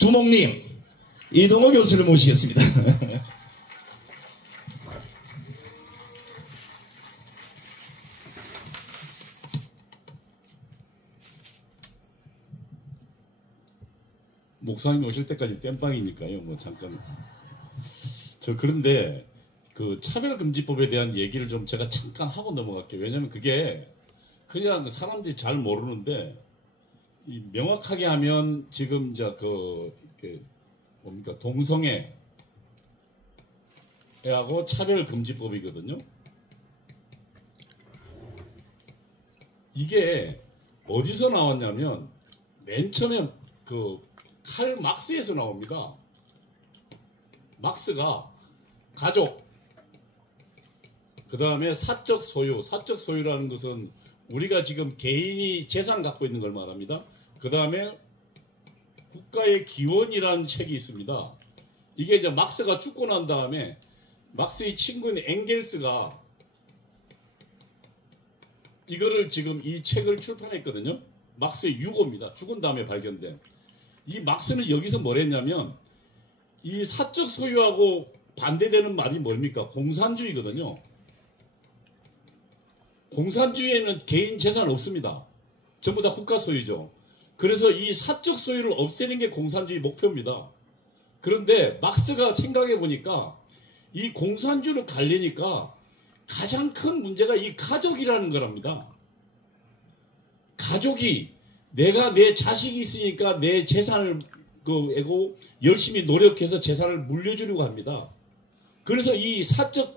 두목님, 이동호 교수를 모시겠습니다. 목사님 오실 때까지 땜빵이니까요. 뭐 잠깐. 그런데 그 차별금지법에 대한 얘기를 좀 제가 잠깐 하고 넘어갈게요. 왜냐면 그게 그냥 사람들이 잘 모르는데 명확하게 하면 지금 이제 뭡니까 동성애하고 차별금지법이거든요. 이게 어디서 나왔냐면 맨 처음에 칼 막스에서 나옵니다. 막스가 가족, 그 다음에 사적 소유, 사적 소유라는 것은 우리가 지금 개인이 재산 갖고 있는 걸 말합니다. 그 다음에 국가의 기원이라는 책이 있습니다. 이게 이제 막스가 죽고 난 다음에 막스의 친구인 엥겔스가 이거를 지금 이 책을 출판했거든요. 막스의 유고입니다. 죽은 다음에 발견된. 이 막스는 여기서 뭘 했냐면 이 사적 소유하고 반대되는 말이 뭡니까? 공산주의거든요. 공산주의에는 개인 재산 없습니다. 전부 다 국가 소유죠. 그래서 이 사적 소유를 없애는 게 공산주의 목표입니다. 그런데 막스가 생각해 보니까 이 공산주의를 가려니까 가장 큰 문제가 이 가족이라는 거랍니다. 가족이 내가 내 자식이 있으니까 내 재산을 애고 열심히 노력해서 재산을 물려주려고 합니다. 그래서 이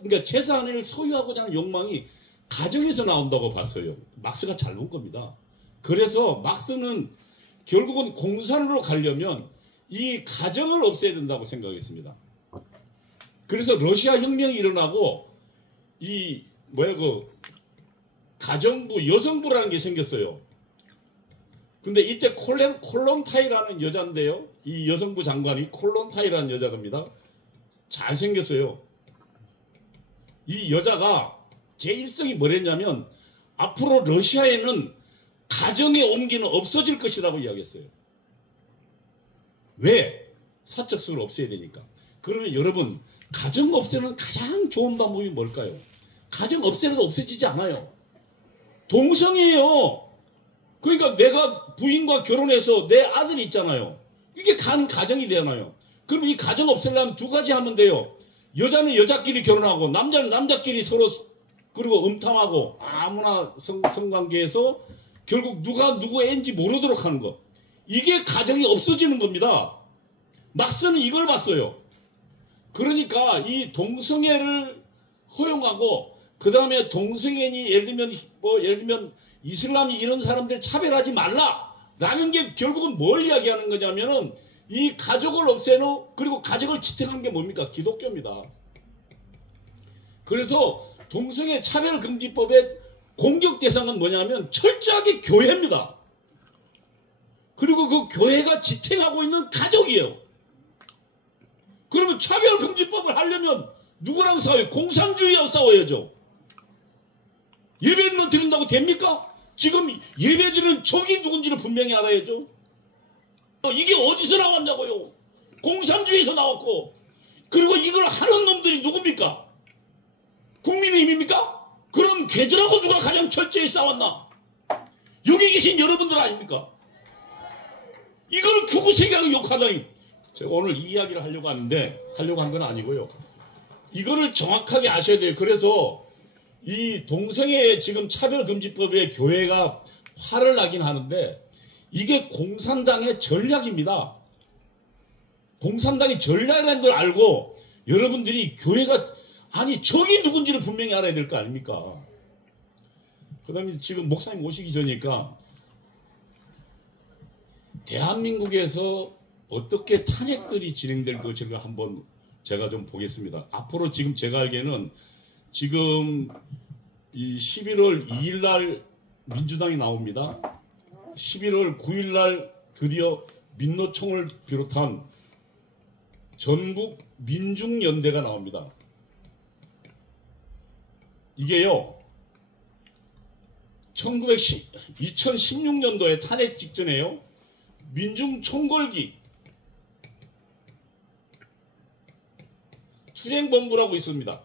그러니까 재산을 소유하고자 하는 욕망이 가정에서 나온다고 봤어요. 막스가 잘 본 겁니다. 그래서 막스는 결국은 공산으로 가려면 이 가정을 없애야 된다고 생각했습니다. 그래서 러시아 혁명이 일어나고 가정부, 여성부라는 게 생겼어요. 근데 이때 콜론타이라는 여자인데요. 이 여성부 장관이 콜론타이라는 여자입니다. 잘생겼어요. 이 여자가 제 일성이 뭐랬냐면 앞으로 러시아에는 가정의 온기는 없어질 것이라고 이야기했어요. 왜? 사적 수를 없애야 되니까. 그러면 여러분, 가정 없애는 가장 좋은 방법이 뭘까요? 가정 없애도 없어지지 않아요. 동성이에요. 그러니까 내가 부인과 결혼해서 내 아들이 있잖아요. 이게 가정이 되잖아요. 그럼 이 가정 없애려면 두 가지 하면 돼요. 여자는 여자끼리 결혼하고 남자는 남자끼리 서로 그리고 음탕하고 아무나 성관계에서 결국 누가 누구 애인지 모르도록 하는 것. 이게 가정이 없어지는 겁니다. 막스는 이걸 봤어요. 그러니까 이 동성애를 허용하고 그 다음에 동성애니 예를 들면 이슬람이 이런 사람들 차별하지 말라라는 게 결국은 뭘 이야기하는 거냐면은 이 가족을 없애는 그리고 가족을 지탱한 게 뭡니까? 기독교입니다. 그래서 동성애 차별금지법의 공격 대상은 뭐냐면 철저하게 교회입니다. 그리고 그 교회가 지탱하고 있는 가족이에요. 그러면 차별금지법을 하려면 누구랑 싸워요? 공산주의하고 싸워야죠. 예배는 드린다고 됩니까? 지금 예배드리는 적이 누군지를 분명히 알아야죠. 이게 어디서 나왔냐고요? 공산주의에서 나왔고, 그리고 이걸 하는 놈들이 누굽니까? 국민의힘입니까? 그럼 걔들하고 누가 가장 철저히 싸웠나? 여기 계신 여러분들 아닙니까? 이걸 교구세계하고 욕하다니. 제가 오늘 이 이야기를 하려고 하는데 하려고 한 건 아니고요. 이거를 정확하게 아셔야 돼요. 그래서 이 동성애 지금 차별금지법에 교회가 화를 나긴 하는데 이게 공산당의 전략입니다. 공산당의 전략이라는 걸 알고 여러분들이 교회가 적이 누군지를 분명히 알아야 될 거 아닙니까? 그 다음에 지금 목사님 오시기 전이니까 대한민국에서 어떻게 탄핵들이 진행될 것인가 한번 제가 좀 보겠습니다. 앞으로 지금 제가 알기에는 지금 이 11월 2일 날 민주당이 나옵니다. 11월 9일 날 드디어 민노총을 비롯한 전국 민중연대가 나옵니다. 이게요, 2016년도에 탄핵 직전에요, 민중총궐기, 수행본부라고 있습니다.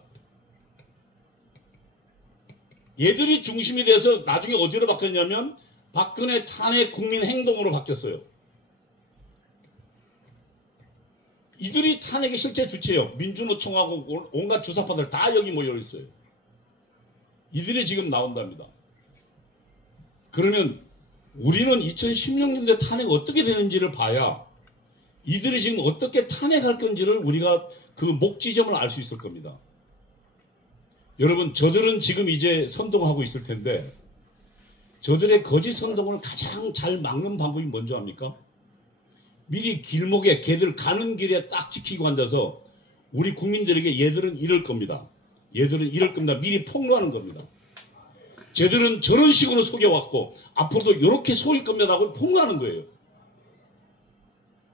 얘들이 중심이 돼서 나중에 어디로 바뀌었냐면 박근혜 탄핵 국민행동으로 바뀌었어요. 이들이 탄핵의 실제 주체예요. 민주노총하고 온갖 주사파들 다 여기 모여 있어요. 이들이 지금 나온답니다. 그러면 우리는 2016년도에 탄핵 어떻게 되는지를 봐야 이들이 지금 어떻게 탄핵할 건지를 우리가 그 목지점을 알 수 있을 겁니다. 여러분, 저들은 지금 이제 선동하고 있을 텐데 저들의 거짓 선동을 가장 잘 막는 방법이 뭔지 압니까? 미리 길목에 걔들 가는 길에 딱 지키고 앉아서 우리 국민들에게 얘들은 이럴 겁니다. 얘들은 이럴 겁니다. 미리 폭로하는 겁니다. 쟤들은 저런 식으로 속여왔고 앞으로도 이렇게 속일 겁니다 하고 폭로하는 거예요.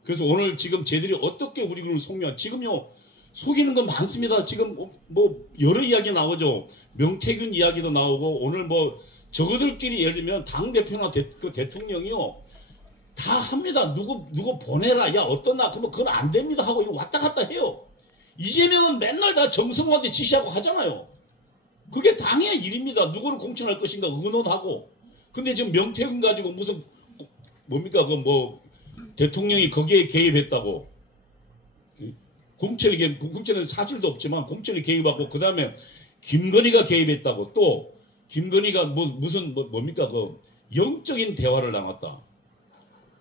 그래서 오늘 지금 쟤들이 어떻게 우리 국민을 속여, 지금요 속이는 건 많습니다. 지금 뭐 여러 이야기 나오죠. 명태균 이야기도 나오고 오늘 뭐 저거들끼리 예를 들면 당대표나 그 대통령이요 다 합니다. 누구 보내라. 야 어떠나 그러면 그건 안 됩니다 하고 이거 왔다 갔다 해요. 이재명은 맨날 다 정성화한테 지시하고 하잖아요. 그게 당의 일입니다. 누구를 공천할 것인가 의논하고. 근데 지금 명태균 가지고 무슨 뭡니까 그 뭐 대통령이 거기에 개입했다고. 공천은 사실도 없지만 공천이 개입하고 그 다음에 김건희가 개입했다고 또 김건희가 뭡니까 그 영적인 대화를 나눴다.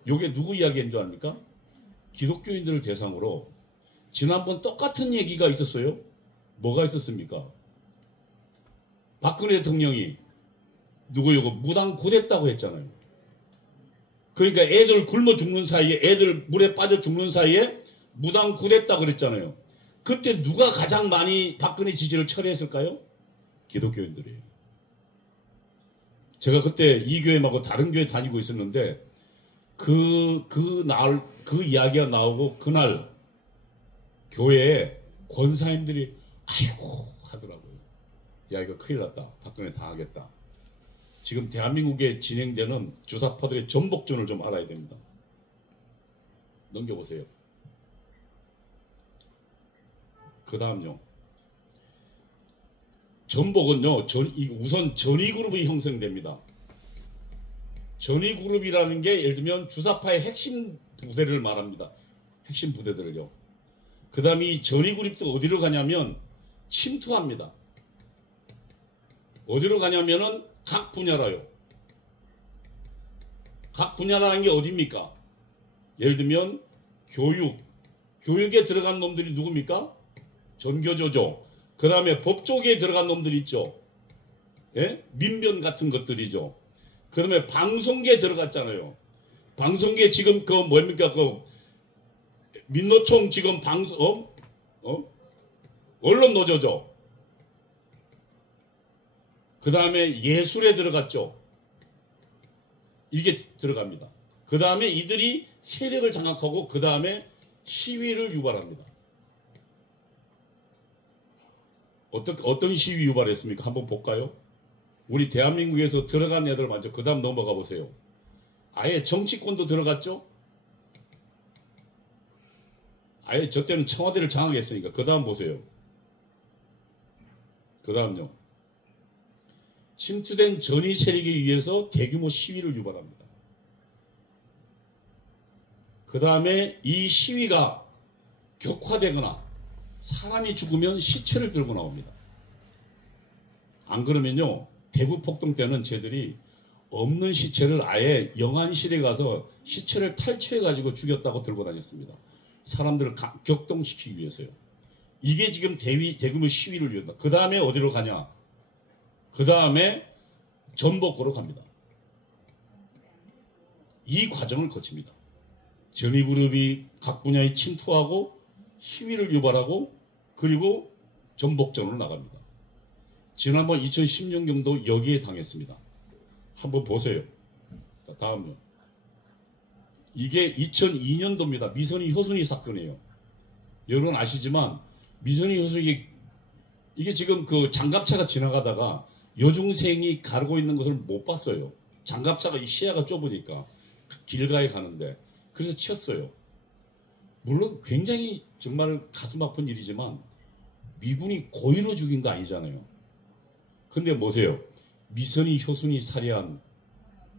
요게 누구 이야기인 줄 압니까? 기독교인들을 대상으로 지난번 똑같은 얘기가 있었어요. 뭐가 있었습니까? 박근혜 대통령이 누구요? 무당 구됐다고 했잖아요. 그러니까 애들 굶어 죽는 사이에 애들 물에 빠져 죽는 사이에 무당 구됐다 그랬잖아요. 그때 누가 가장 많이 박근혜 지지를 철회했을까요? 기독교인들이에요. 제가 그때 이 교회 말고 다른 교회 다니고 있었는데 그 이야기가 나오고 그날 교회에 권사님들이 아이고 하더라고요. 야 이거 큰일 났다. 박근혜 당하겠다. 지금 대한민국에 진행되는 주사파들의 전복전을 좀 알아야 됩니다. 넘겨보세요. 그 다음요. 전복은요. 우선 전위그룹이 형성됩니다. 전위그룹이라는 게 예를 들면 주사파의 핵심 부대를 말합니다. 핵심 부대들을요. 그 다음에 이 전위그룹도 어디로 가냐면 침투합니다. 어디로 가냐면은 각 분야로요. 각 분야라는 게 어디입니까? 예를 들면 교육에 들어간 놈들이 누굽니까? 전교조죠. 그 다음에 법조계에 들어간 놈들이 있죠. 예? 민변 같은 것들이죠. 그 다음에 방송계에 들어갔잖아요. 방송계 지금 뭡니까? 민노총 지금 언론 노조죠. 그 다음에 예술에 들어갔죠. 이게 들어갑니다. 그 다음에 이들이 세력을 장악하고 그 다음에 시위를 유발합니다. 어떤 시위 유발했습니까? 한번 볼까요? 우리 대한민국에서 들어간 애들 먼저 그 다음 넘어가 보세요. 아예 정치권도 들어갔죠? 아예 저 때는 청와대를 장악했으니까 그 다음 보세요. 그 다음요. 침투된 전위 세력에 의해서 대규모 시위를 유발합니다. 그 다음에 이 시위가 격화되거나 사람이 죽으면 시체를 들고 나옵니다. 안 그러면요. 대구 폭동 때는 쟤들이 없는 시체를 아예 영안실에 가서 시체를 탈취해가지고 죽였다고 들고 다녔습니다. 사람들을 격동시키기 위해서요. 이게 지금 대규모 시위를 위한다. 그 다음에 어디로 가냐? 그 다음에 전복으로 갑니다. 이 과정을 거칩니다. 전위그룹이 각 분야에 침투하고 시위를 유발하고 그리고 전복전으로 나갑니다. 지난번 2016년도 여기에 당했습니다. 한번 보세요. 다음요. 이게 2002년도입니다. 미선희 효순이 사건이에요. 여러분 아시지만 미선희 효순이 이게 지금 그 장갑차가 지나가다가 여중생이 가르고 있는 것을 못 봤어요. 장갑차가 이 시야가 좁으니까 그 길가에 가는데 그래서 치였어요. 물론 굉장히 정말 가슴 아픈 일이지만 미군이 고의로 죽인 거 아니잖아요. 근데 보세요. 미선이 효순이 살해한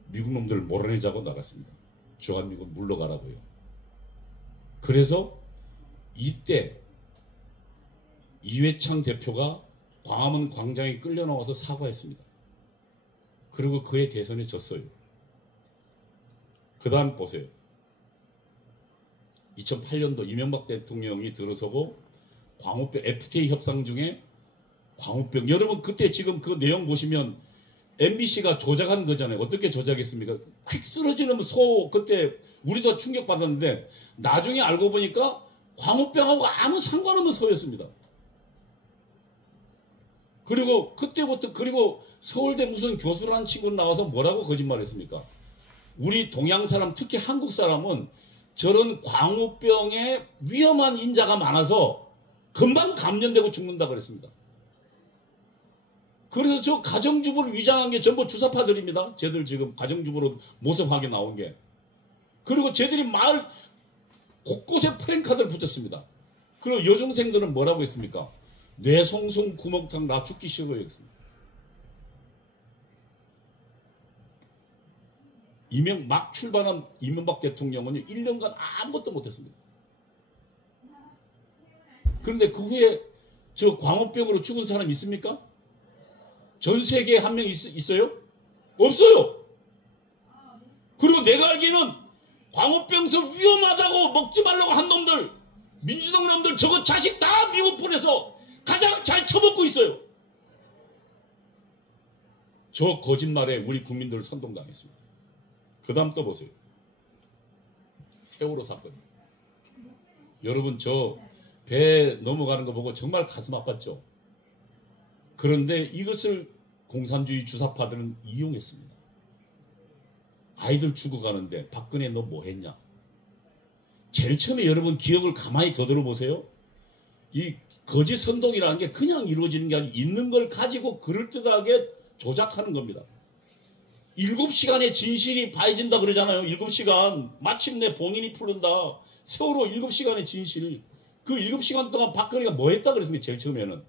미국 놈들 몰아내자고 나갔습니다. 주한미군 물러가라고요. 그래서 이때 이회창 대표가 광화문 광장에 끌려 나와서 사과했습니다. 그리고 그의 대선에 졌어요. 그 다음 보세요. 2008년도 이명박 대통령이 들어서고 광우병 FTA 협상 중에 광우병 여러분 그때 지금 그 내용 보시면 MBC가 조작한 거잖아요. 어떻게 조작했습니까? 휙 쓰러지는 소 그때 우리도 충격받았는데 나중에 알고 보니까 광우병하고 아무 상관없는 소였습니다. 그리고 그때부터 그리고 서울대 무슨 교수라는 친구는 나와서 뭐라고 거짓말했습니까? 우리 동양 사람 특히 한국 사람은 저런 광우병에 위험한 인자가 많아서 금방 감염되고 죽는다 그랬습니다. 그래서 저 가정주부를 위장한 게 전부 주사파들입니다. 쟤들 지금 가정주부로 모습하게 나온 게. 그리고 쟤들이 마을 곳곳에 프랭카드를 붙였습니다. 그리고 여중생들은 뭐라고 했습니까? 뇌송송 구멍탕 나 죽기 싫어요 했습니다. 막 출발한 이명박 대통령은 1년간 아무것도 못했습니다. 그런데 그 후에 저 광우병으로 죽은 사람 있습니까? 전 세계에 한 명 있어요? 없어요. 그리고 내가 알기는 광우병서 위험하다고 먹지 말라고 한 놈들 민주당 놈들 저거 자식 다 미국 보내서 가장 잘 처먹고 있어요. 저 거짓말에 우리 국민들 선동당했습니다. 그 다음 또 보세요. 세월호 사건입니다. 여러분 저 배 넘어가는 거 보고 정말 가슴 아팠죠. 그런데 이것을 공산주의 주사파들은 이용했습니다. 아이들 죽어가는데 박근혜 너 뭐 했냐. 제일 처음에 여러분 기억을 가만히 더듬어 보세요. 이 거짓 선동이라는 게 그냥 이루어지는 게 아니라 있는 걸 가지고 그럴듯하게 조작하는 겁니다. 7시간의 진실이 봐해진다 그러잖아요. 7시간. 마침내 봉인이 풀린다. 세월호 7시간의 진실. 그 7시간 동안 박근혜가 뭐 했다 그랬습니까? 제일 처음에는.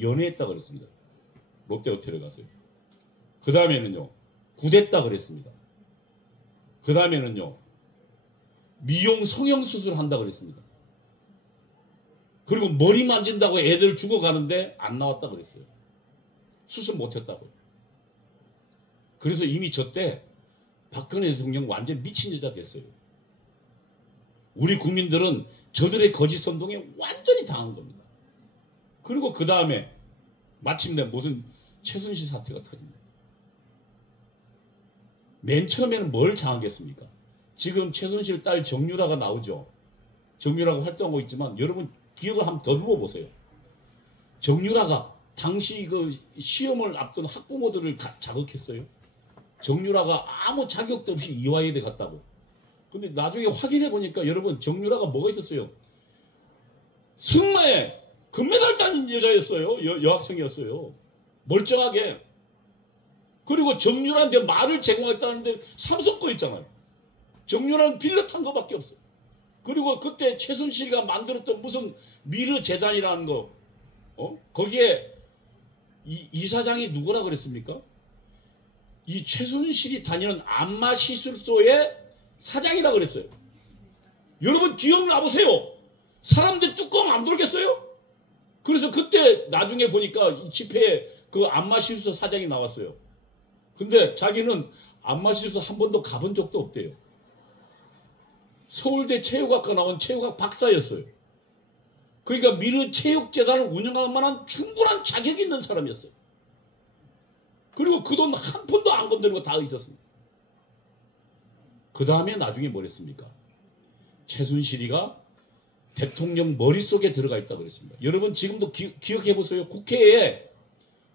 연애했다 그랬습니다. 롯데호텔에 가서요. 그 다음에는요. 굿했다 그랬습니다. 그 다음에는요. 미용 성형수술 한다 그랬습니다. 그리고 머리 만진다고 애들 죽어가는데 안 나왔다 그랬어요. 수술 못했다고요. 그래서 이미 저 때 박근혜 대통령 완전 미친 여자 됐어요. 우리 국민들은 저들의 거짓 선동에 완전히 당한 겁니다. 그리고 그 다음에 마침내 무슨 최순실 사태가 터집니다. 맨 처음에는 뭘 장악했습니까? 지금 최순실 딸 정유라가 나오죠. 정유라가 활동하고 있지만 여러분 기억을 한번 더듬어 보세요. 정유라가 당시 그 시험을 앞둔 학부모들을 자극했어요. 정유라가 아무 자격도 없이 이화여대 갔다고. 근데 나중에 확인해 보니까 여러분 정유라가 뭐가 있었어요? 승마에 금메달 딴 여자였어요. 여학생이었어요. 멀쩡하게. 그리고 정유라한테 말을 제공했다는데 삼성 거 있잖아요. 정유라는 빌려 탄 거밖에 없어요. 그리고 그때 최순실이가 만들었던 무슨 미르 재단이라는 거, 거기에 이사장이 누구라 그랬습니까? 이 최순실이 다니는 안마 시술소의 사장이라 그랬어요. 여러분 기억나보세요. 사람들 뚜껑 안 돌겠어요? 그래서 그때 나중에 보니까 이 집회에 그 안마 시술소 사장이 나왔어요. 근데 자기는 안마 시술소 한 번도 가본 적도 없대요. 서울대 체육학과 나온 체육학 박사였어요. 그러니까 미르 체육재단을 운영할 만한 충분한 자격이 있는 사람이었어요. 그리고 그 돈 한 푼도 안 건드리고 다 있었습니다. 그 다음에 나중에 뭘 했습니까? 최순실이가 대통령 머릿속에 들어가 있다고 그랬습니다. 여러분 지금도 기억해 보세요. 국회에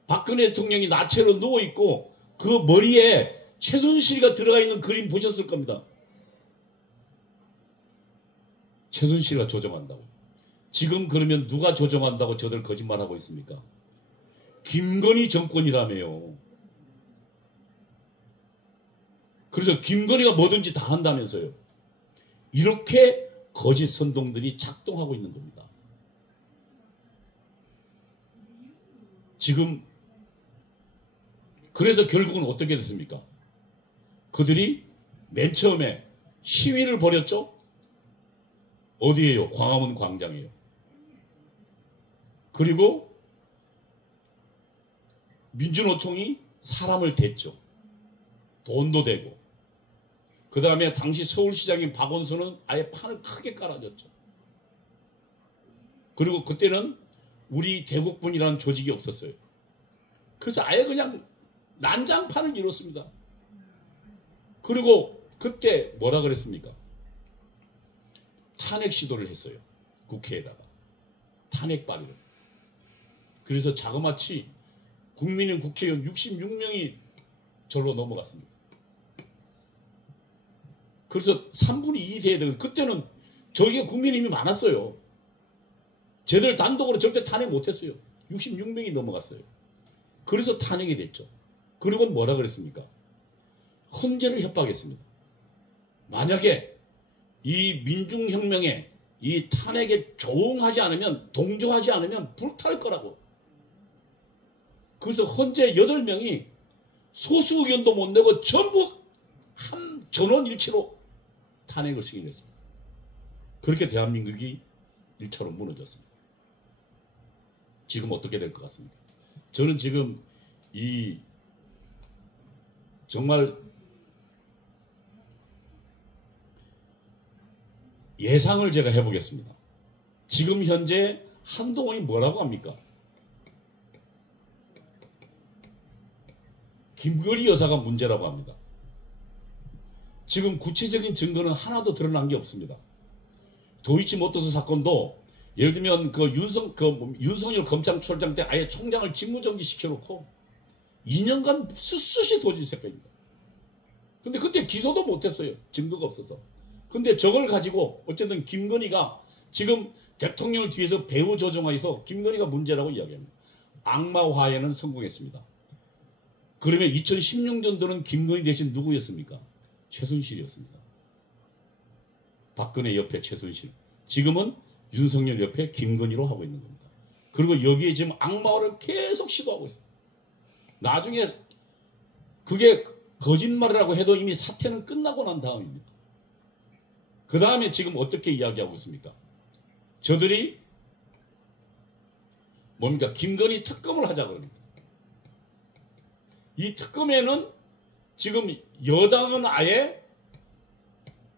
박근혜 대통령이 나체로 누워있고 그 머리에 최순실이가 들어가 있는 그림 보셨을 겁니다. 최순실이가 조정한다고. 지금 그러면 누가 조정한다고 저들 거짓말하고 있습니까? 김건희 정권이라며요. 그래서 김건희가 뭐든지 다 한다면서요. 이렇게 거짓 선동들이 작동하고 있는 겁니다. 지금 그래서 결국은 어떻게 됐습니까? 그들이 맨 처음에 시위를 벌였죠? 어디에요? 광화문 광장이에요. 그리고 민주노총이 사람을 댔죠. 돈도 대고. 그 다음에 당시 서울시장인 박원순은 아예 판을 크게 깔아줬죠. 그리고 그때는 우리 대국분이라는 조직이 없었어요. 그래서 아예 그냥 난장판을 이뤘습니다. 그리고 그때 뭐라 그랬습니까? 탄핵 시도를 했어요. 국회에다가. 탄핵 발의를. 그래서 자그마치 국민의힘 국회의원 66명이 절로 넘어갔습니다. 그래서 3분의 2 돼야 되는, 그때는 저기에 국민의힘이 많았어요. 쟤들 단독으로 절대 탄핵 못했어요. 66명이 넘어갔어요. 그래서 탄핵이 됐죠. 그리고 뭐라 그랬습니까? 헌재를 협박했습니다. 만약에 이 민중혁명에 이 탄핵에 조응하지 않으면, 동조하지 않으면 불탈 거라고. 그래서 헌재 8명이 소수 의견도 못 내고 전부 한 전원일치로 탄핵을 승인했습니다. 그렇게 대한민국이 1차로 무너졌습니다. 지금 어떻게 될 것 같습니까? 저는 지금 이 정말 예상을 제가 해보겠습니다. 지금 현재 한동훈이 뭐라고 합니까? 김건희 여사가 문제라고 합니다. 지금 구체적인 증거는 하나도 드러난 게 없습니다. 도이치모터스 사건도 예를 들면 윤석열 검찰총장 때 아예 총장을 직무정지 시켜놓고 2년간 쑤쑤시 소지했을 겁니다. 근데 그때 기소도 못했어요. 증거가 없어서. 근데 저걸 가지고 어쨌든 김건희가 지금 대통령을 뒤에서 배후 조종하여서 김건희가 문제라고 이야기합니다. 악마화에는 성공했습니다. 그러면 2016년도는 김건희 대신 누구였습니까? 최순실이었습니다. 박근혜 옆에 최순실. 지금은 윤석열 옆에 김건희로 하고 있는 겁니다. 그리고 여기에 지금 악마화를 계속 시도하고 있어요. 나중에 그게 거짓말이라고 해도 이미 사태는 끝나고 난 다음입니다. 그 다음에 지금 어떻게 이야기하고 있습니까? 저들이 뭡니까? 김건희 특검을 하자 그럽니다. 이 특검에는 지금 여당은 아예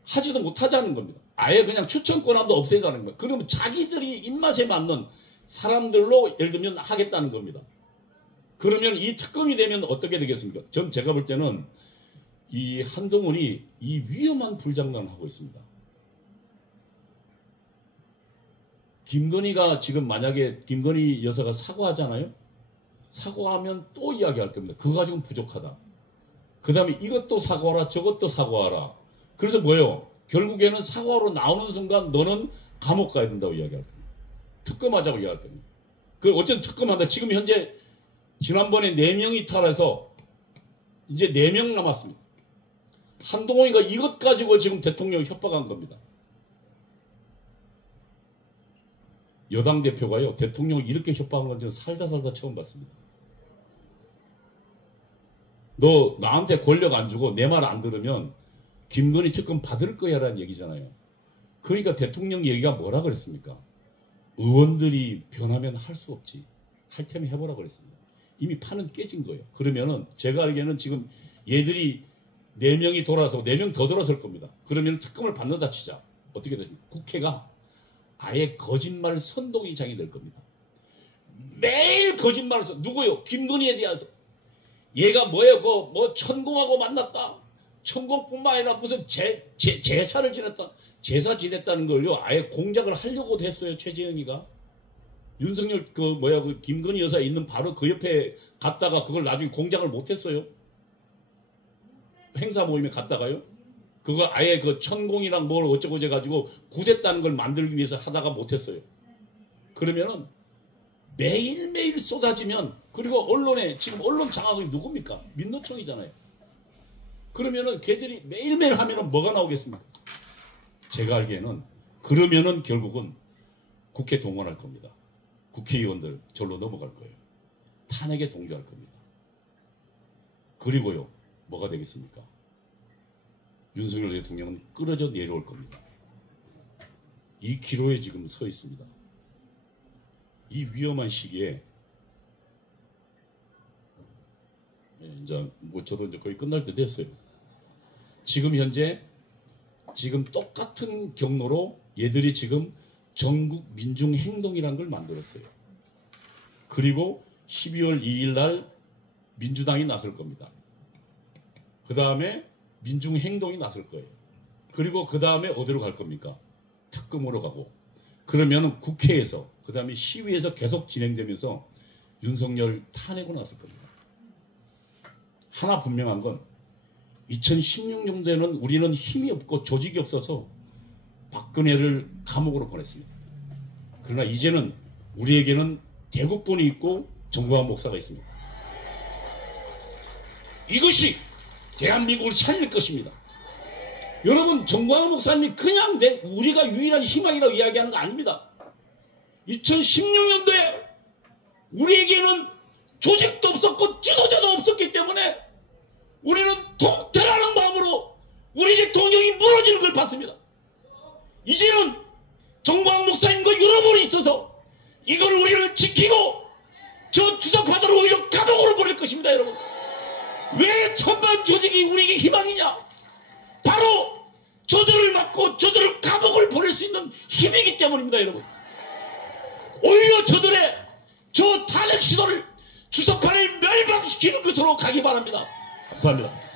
하지도 못하자는 겁니다. 아예 그냥 추천 권한도 없애자는 거예요. 그러면 자기들이 입맛에 맞는 사람들로 예를 들면 하겠다는 겁니다. 그러면 이 특검이 되면 어떻게 되겠습니까? 제가 볼 때는 이 한동훈이 이 위험한 불장난을 하고 있습니다. 김건희가 지금 만약에 김건희 여사가 사과하잖아요. 사과하면 또 이야기할 겁니다. 그거 가지고는 부족하다. 그 다음에 이것도 사과하라, 저것도 사과하라. 그래서 뭐예요? 결국에는 사과로 나오는 순간 너는 감옥 가야 된다고 이야기할 겁니다. 특검하자고 이야기할 겁니다. 어쨌든 특검한다. 지금 현재 지난번에 4명이 탈해서 이제 4명 남았습니다. 한동훈이가 이것 가지고 지금 대통령 협박한 겁니다. 여당 대표가요, 대통령을 이렇게 협박한 건지는 살다 처음 봤습니다. 너 나한테 권력 안 주고 내 말 안 들으면 김건희 특검 받을 거야 라는 얘기잖아요. 그러니까 대통령 얘기가 뭐라 그랬습니까? 의원들이 변하면 할 수 없지. 할 테면 해보라 그랬습니다. 이미 판은 깨진 거예요. 그러면은 제가 알기에는 지금 얘들이 4명이 돌아서 4명 더 돌아설 겁니다. 그러면 특검을 받는다 치자. 어떻게 되십니까? 국회가 아예 거짓말 선동의장이 될 겁니다. 매일 거짓말을 써. 누구요? 김건희에 대해서. 얘가 뭐예요? 뭐 천공하고 만났다. 천공뿐만 아니라 무슨 제사를 지냈다. 제사 지냈다는 걸요. 아예 공작을 하려고 했어요. 최재형이가. 윤석열 김건희 여사 있는 바로 그 옆에 갔다가 그걸 나중에 공작을 못했어요. 행사 모임에 갔다가요. 그거 아예 천공이랑 뭘 어쩌고 해가지고 구됐다는 걸 만들기 위해서 하다가 못했어요. 그러면은 매일매일 쏟아지면, 그리고 언론에 지금 언론 장악이 누굽니까? 민노총이잖아요. 그러면은 걔들이 매일매일 하면은 뭐가 나오겠습니까? 제가 알기에는 그러면은 결국은 국회 동원할 겁니다. 국회의원들 절로 넘어갈 거예요. 탄핵에 동조할 겁니다. 그리고요, 뭐가 되겠습니까? 윤석열 대통령은 끌어져 내려올 겁니다. 이 기로에 지금 서 있습니다. 이 위험한 시기에 이제 뭐 저도 이제 거의 끝날 때 됐어요. 지금 현재 지금 똑같은 경로로 얘들이 지금 전국 민중행동이라는 걸 만들었어요. 그리고 12월 2일 날 민주당이 나설 겁니다. 그 다음에 민중행동이 나설 거예요. 그리고 그 다음에 어디로 갈 겁니까? 특검으로 가고. 그러면 국회에서 그 다음에 시위에서 계속 진행되면서 윤석열 탄핵으로 나설 겁니다. 하나 분명한 건 2016년도에는 우리는 힘이 없고 조직이 없어서 박근혜를 감옥으로 보냈습니다. 그러나 이제는 우리에게는 대국본이 있고 정광훈 목사가 있습니다. 이것이 대한민국을 살릴 것입니다. 여러분, 정광훈 목사님이 그냥 우리가 유일한 희망이라고 이야기하는 거 아닙니다. 2016년도에 우리에게는 조직도 없었고 지도자도 없었기 때문에 우리는 통태라는 마음으로 우리 대통령이 무너지는 걸 봤습니다. 이제는 정광훈 목사님과 여러분이 있어서 이걸 우리는 지키고 저 주사파들을 오히려 감옥으로 보낼 것입니다. 여러분, 왜 천만 조직이 우리에게 희망이냐? 바로 저들을 막고 저들을 감옥을 보낼 수 있는 힘이기 때문입니다. 여러분, 오히려 저들의 저 탄핵 시도를 주사파를 멸망시키는 것으로 가기 바랍니다. 감사합니다.